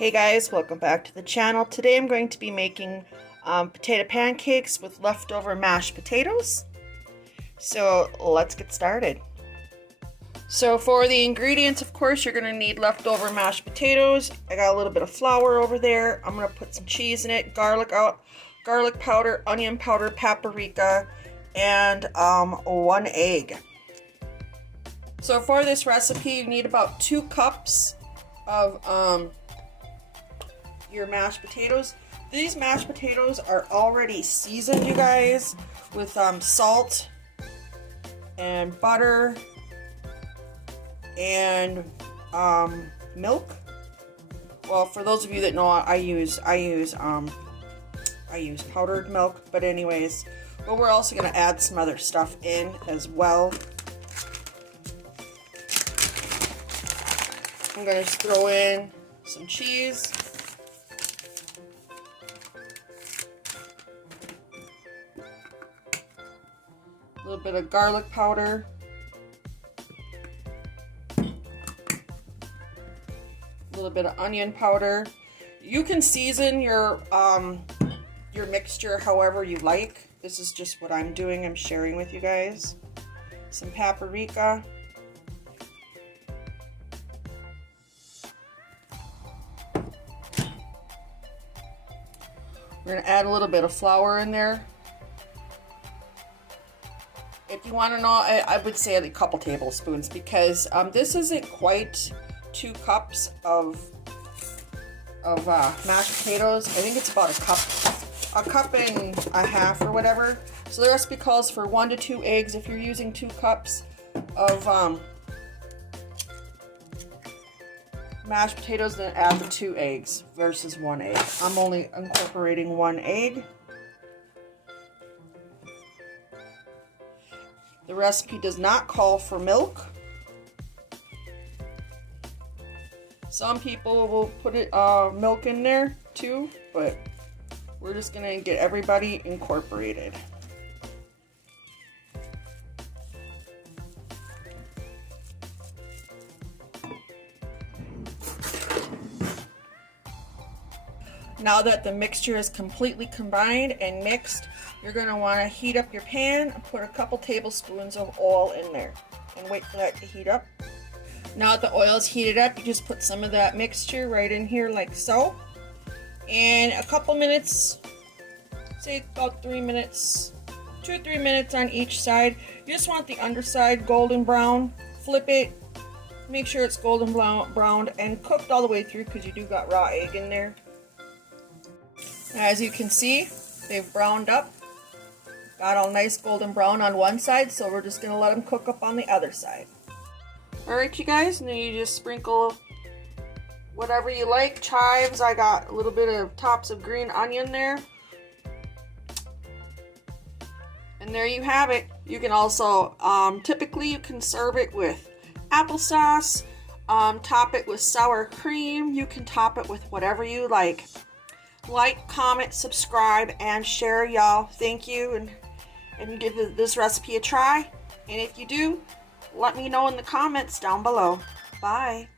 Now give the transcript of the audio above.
Hey guys, welcome back to the channel. Today I'm going to be making potato pancakes with leftover mashed potatoes. So let's get started. So for the ingredients, of course, you're going to need leftover mashed potatoes. I got a little bit of flour over there. I'm going to put some cheese in it, garlic powder, onion powder, paprika, and 1 egg. So for this recipe, you need about 2 cups of your mashed potatoes. These mashed potatoes are already seasoned, you guys, with salt and butter and milk. Well, for those of you that know, I use powdered milk, but anyways, but we're also going to add some other stuff in as well. I'm going to throw in some cheese. A little bit of garlic powder. A little bit of onion powder. You can season your mixture however you like. This is just what I'm doing. I'm sharing with you guys. Some paprika. We're going to add a little bit of flour in there. If you want to know, I would say a couple tablespoons, because this isn't quite 2 cups of mashed potatoes. I think it's about a cup and a half or whatever. So the recipe calls for 1 to 2 eggs if you're using 2 cups of mashed potatoes. Then add the 2 eggs versus 1 egg. I'm only incorporating 1 egg. The recipe does not call for milk. Some people will put milk in there too, but we're just going to get everybody incorporated. Now that the mixture is completely combined and mixed, you're going to want to heat up your pan and put a couple tablespoons of oil in there and wait for that to heat up. Now that the oil is heated up, you just put some of that mixture right in here like so. And a couple minutes, say about 3 minutes, 2 or 3 minutes on each side. You just want the underside golden brown. Flip it, make sure it's golden browned and cooked all the way through, because you do got raw egg in there. As you can see, they've browned up. Got all nice golden brown on one side, so we're just going to let them cook up on the other side. Alright, you guys, and then you just sprinkle whatever you like. Chives, I got a little bit of tops of green onion there. And there you have it. You can also, typically you can serve it with applesauce, top it with sour cream. You can top it with whatever you like. Like, comment, subscribe, and share, y'all. Thank you, and give this recipe a try. And if you do, let me know in the comments down below. Bye.